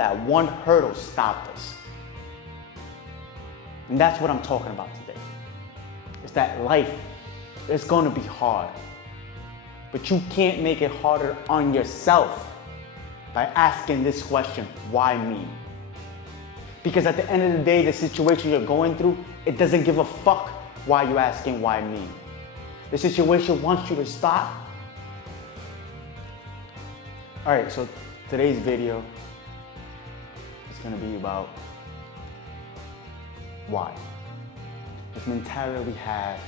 that one hurdle stopped us. And that's what I'm talking about today. It's that life is going to be hard, but you can't make it harder on yourself by asking this question, why me? Because at the end of the day, the situation you're going through, it doesn't give a fuck why you're asking why me. The situation wants you to stop. All right, so today's video is gonna be about why. This mentality we have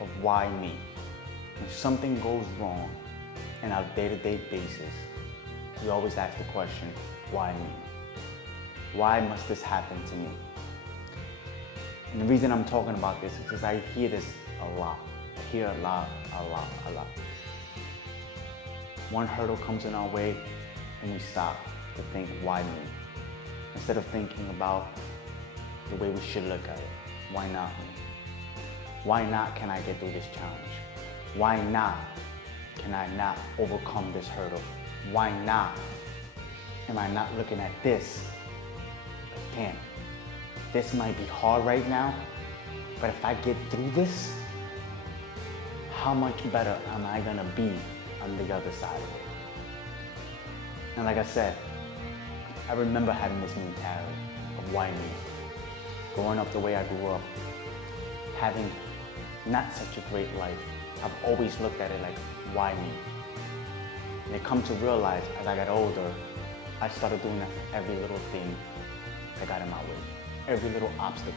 of why me. When something goes wrong in our day-to-day basis, we always ask the question, why me? Why must this happen to me? And the reason I'm talking about this is because I hear this a lot. I hear a lot. One hurdle comes in our way and we stop to think, why me? Instead of thinking about the way we should look at it. Why not me? Why not can I get through this challenge? Why not can I not overcome this hurdle? Why not am I not looking at this? Damn, this might be hard right now, but if I get through this, how much better am I gonna be on the other side of it? And like I said, I remember having this mentality of why me? Growing up the way I grew up, having not such a great life, I've always looked at it like, why me? And I come to realize as I got older, I started doing that for every little thing that got in my way, every little obstacle.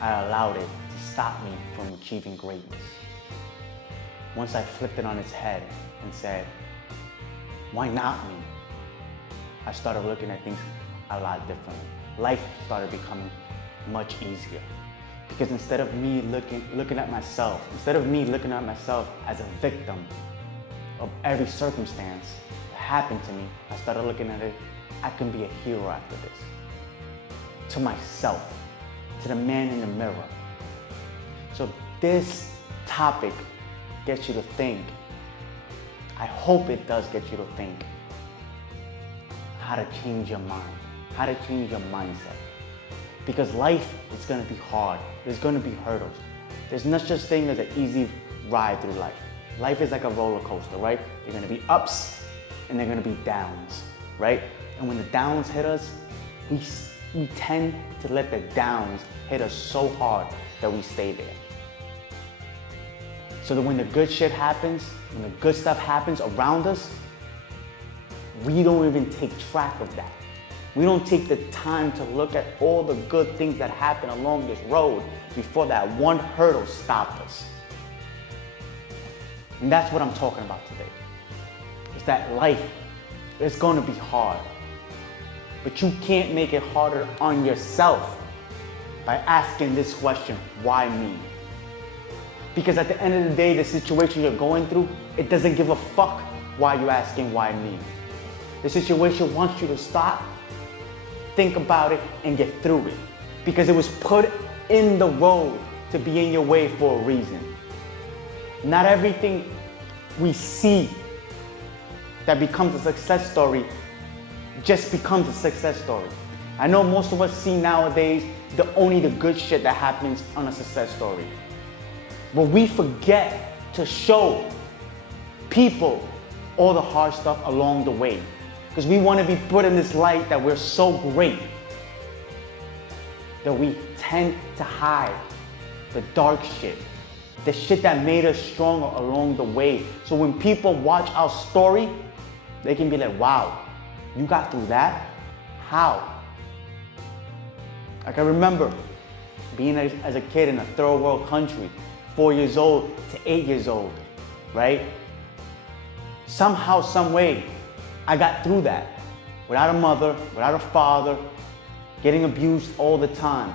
I allowed it to stop me from achieving greatness. Once I flipped it on its head and said, why not me? I started looking at things a lot differently. Life started becoming much easier. Because instead of me looking at myself as a victim of every circumstance that happened to me, I started looking at it, I can be a hero after this. To myself, to the man in the mirror. So this topic gets you to think. I hope it does get you to think how to change your mind, how to change your mindset. Because life is gonna be hard. There's gonna be hurdles. There's no such thing as an easy ride through life. Life is like a roller coaster, right? There're gonna be ups and there're gonna be downs, right? And when the downs hit us, we tend to let the downs hit us so hard that we stay there. So that when the good shit happens, when the good stuff happens around us, we don't even take track of that. We don't take the time to look at all the good things that happen along this road before that one hurdle stopped us. And that's what I'm talking about today. It's that life is going to be hard, but you can't make it harder on yourself by asking this question, why me? Because at the end of the day, the situation you're going through, it doesn't give a fuck why you're asking why me. The situation wants you to stop, think about it, and get through it. Because it was put in the road to be in your way for a reason. Not everything we see that becomes a success story just becomes a success story. I know most of us see nowadays only the good shit that happens on a success story. But we forget to show people all the hard stuff along the way. Because we want to be put in this light that we're so great that we tend to hide the dark shit, the shit that made us stronger along the way. So when people watch our story, they can be like, wow, you got through that? How? Like I remember being as a kid in a third world country, 4 years old to 8 years old, right? Somehow, some way, I got through that. Without a mother, without a father, getting abused all the time.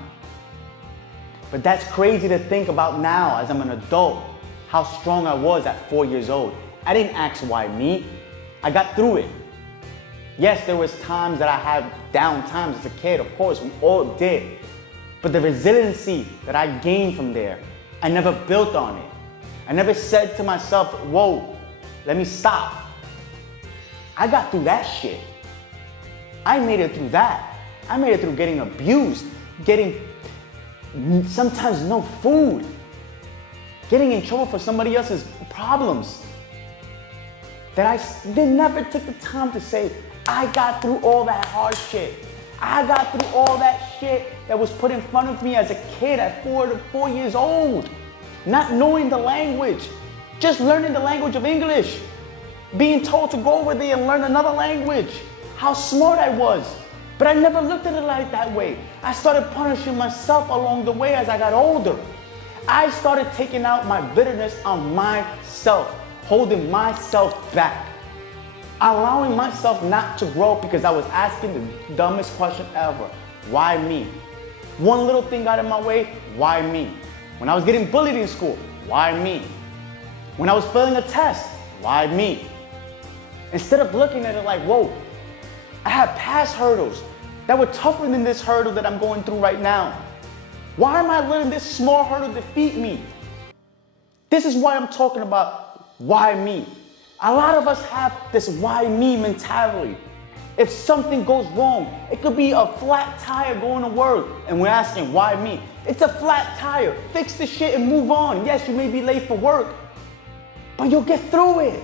But that's crazy to think about now as I'm an adult, how strong I was at 4 years old. I didn't ask why me. I got through it. Yes, there was times that I had down times as a kid, of course, we all did. But the resiliency that I gained from there, I never built on it. I never said to myself, whoa, let me stop. I got through that shit. I made it through that. I made it through getting abused, getting sometimes no food, getting in trouble for somebody else's problems. They never took the time to say, I got through all that hard shit. I got through all that shit that was put in front of me as a kid at 4 years old. Not knowing the language, just learning the language of English. Being told to go over there and learn another language. How smart I was. But I never looked at it like that way. I started punishing myself along the way as I got older. I started taking out my bitterness on myself, holding myself back, allowing myself not to grow because I was asking the dumbest question ever. Why me? One little thing got in my way, why me? When I was getting bullied in school, why me? When I was failing a test, why me? Instead of looking at it like, whoa, I had past hurdles that were tougher than this hurdle that I'm going through right now. Why am I letting this small hurdle defeat me? This is why I'm talking about why me. A lot of us have this why me mentality. If something goes wrong, it could be a flat tire going to work and we're asking why me? It's a flat tire. Fix the shit and move on. Yes, you may be late for work, but you'll get through it.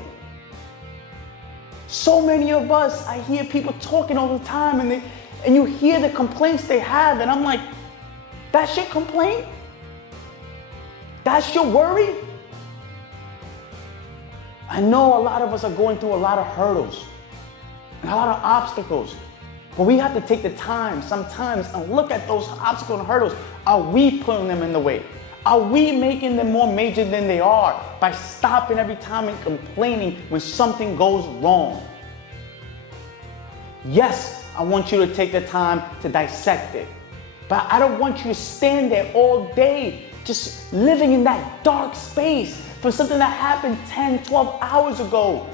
So many of us, I hear people talking all the time and you hear the complaints they have and I'm like, that's your complaint? That's your worry? I know a lot of us are going through a lot of hurdles and a lot of obstacles, but we have to take the time sometimes and look at those obstacles and hurdles. Are we putting them in the way? Are we making them more major than they are by stopping every time and complaining when something goes wrong? Yes, I want you to take the time to dissect it, but I don't want you to stand there all day just living in that dark space for something that happened 10, 12 hours ago.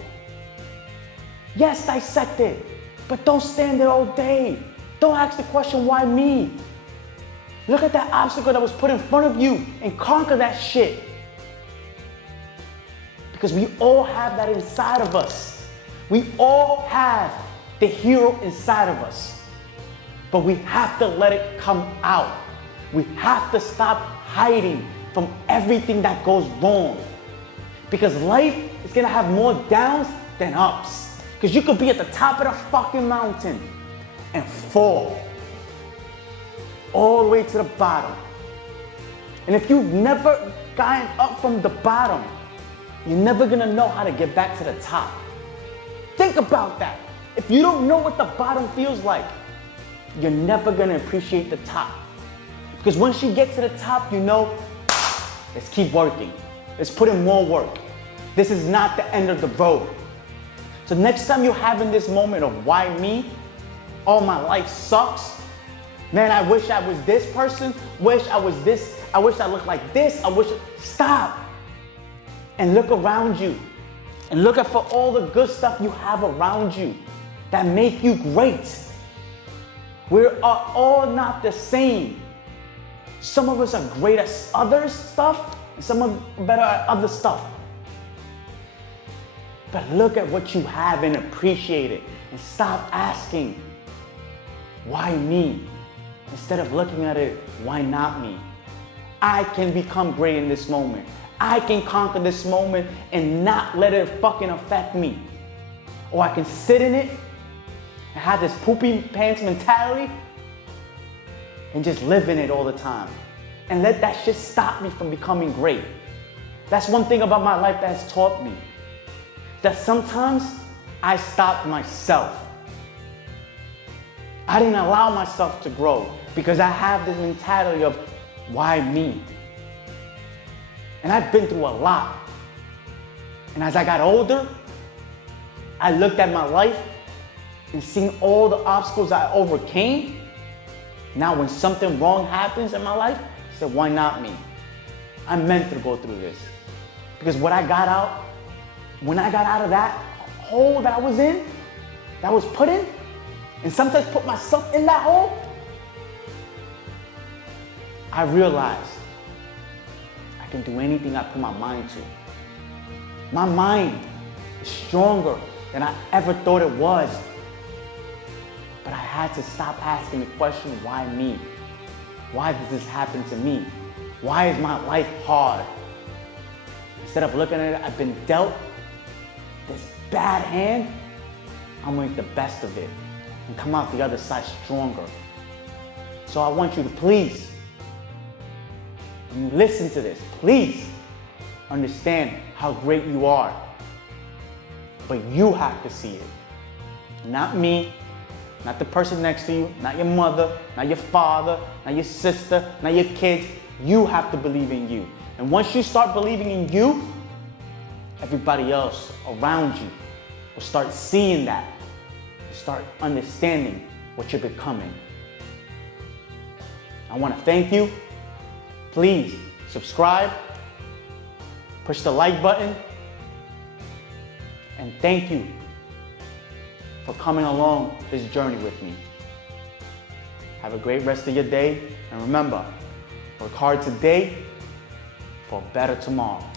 Yes, dissect it, but don't stand there all day. Don't ask the question, why me? Look at that obstacle that was put in front of you and conquer that shit. Because we all have that inside of us. We all have the hero inside of us. But we have to let it come out. We have to stop hiding from everything that goes wrong. Because life is gonna have more downs than ups. Because you could be at the top of the fucking mountain and fall all the way to the bottom. And if you've never gotten up from the bottom, you're never gonna know how to get back to the top. Think about that. If you don't know what the bottom feels like, you're never gonna appreciate the top. Because once you get to the top, you know, let's keep working. Let's put in more work. This is not the end of the road. So next time you're having this moment of why me? Oh, my life sucks. Man, I wish I was this person. Wish I was this. I wish I looked like this. Stop. And look around you. And look for all the good stuff you have around you that make you great. We are all not the same. Some of us are great at other stuff, and some are better at other stuff. But look at what you have and appreciate it. And stop asking, why me? Instead of looking at it, why not me? I can become great in this moment. I can conquer this moment and not let it fucking affect me. Or I can sit in it and have this poopy pants mentality and just live in it all the time. And let that shit stop me from becoming great. That's one thing about my life that has taught me. That sometimes I stopped myself. I didn't allow myself to grow because I have this mentality of why me? And I've been through a lot. And as I got older, I looked at my life and seen all the obstacles I overcame. Now when something wrong happens in my life, I said, why not me? I'm meant to go through this. Because when I got out of that hole that I was in, that I was put in, and sometimes put myself in that hole, I realized I can do anything I put my mind to. My mind is stronger than I ever thought it was. But I had to stop asking the question, why me? Why does this happen to me? Why is my life hard? Instead of looking at it, I've been dealt this bad hand, I'm gonna make the best of it and come out the other side stronger. So I want you to please, when you listen to this, please understand how great you are. But you have to see it. Not me, not the person next to you, not your mother, not your father, not your sister, not your kids. You have to believe in you. And once you start believing in you, everybody else around you will start seeing that. Start understanding what you're becoming. I want to thank you. Please subscribe, push the like button, and thank you for coming along this journey with me. Have a great rest of your day, and remember, work hard today for a better tomorrow.